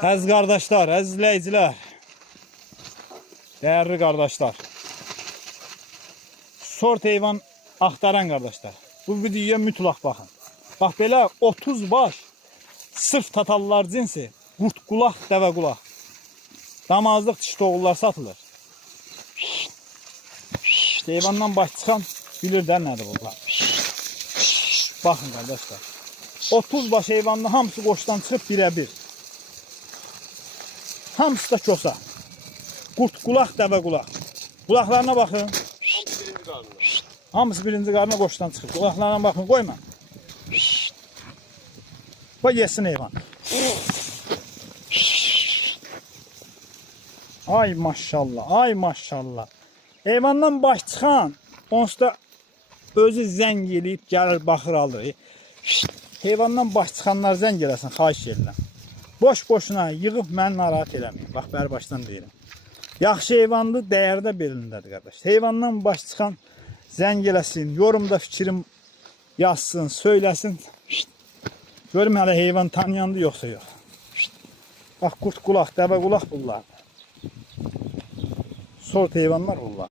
Əziz qardaşlar, əziz izləyicilər, değerli qardaşlar, sort heyvan axtaran qardaşlar, bu videoya mütləq baxın. Bax belə 30 baş sırf tatallar cinsi qurt qulaq, dəvə qulaq, damazlıq dişi toğullar satılır. Heyvandan baş çıxan bilir də nədir bunlar. Baxın qardaşlar, 30 baş heyvanın hamısı qoşdan çıxıb birə-bir. Hamısı da kosa. Qurt qulaq, dəvə qulaq. Qulaqlarına baxın. Hamısı birinci qarına qoşdan çıxıb. Qulaqlarına baxın, qoyma. Bax yesin heyvan. Ay maşallah, ay maşallah. Heyvandan baş çıxan, onsuz da özü zəng eləyib, gəlir, baxır, alır. Heyvandan baş çıxanlar zəng eləsin, xahiş edirəm. Boş-boşuna yığıb məni narahat eləməyin. Bax, bəri başdan deyirəm. Yaxşı heyvandır, dəyəri də belindədir, qardaş. Heyvandan baş çıxan zəng eləsin, yorumda fikrim yazsın, söyləsin. Görüm hələ heyvan tanıyandı, yoxsa yox. Bax, qurt qulaq, dəvə qulaq bunlar. Sort heyvanlar bunlar.